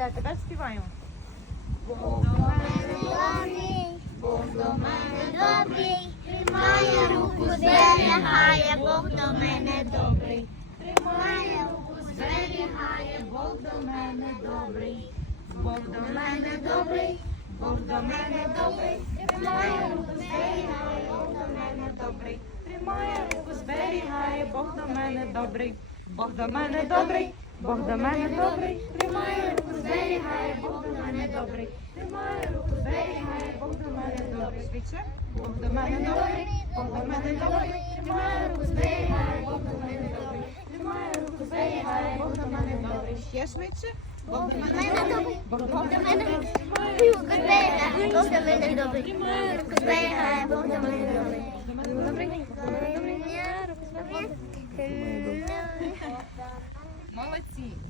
Все, тепер співаємо. Бог до мене добрий, Бог до мене добрий, тримає руку, зберігає, Бог до мене добрий. Тримає руку, зберігає, Бог до мене добрий. Бог до мене добрий, Бог до мене добрий, тримає руку, зберігає, Бог до мене добрий. Тримає руку, зберігає, Бог до мене добрий. Бог до мене добрий, Бог до мене добрий, тримає руку зберігає, Бог до мене добрий. Тримає руку, зберігає, Бог до мене добрий. Швидше. Бог до мене добрий, Бог до мене добрий. Тримає руку, зберігає, Бог до мене добрий. Тримає руку, зберігає, Бог до мене добрий. Ще швидше. Бог до мене добрий, Бог до мене добрий. Бог до мене добрий. Руку зберігає, Бог до мене добрий. Молодці.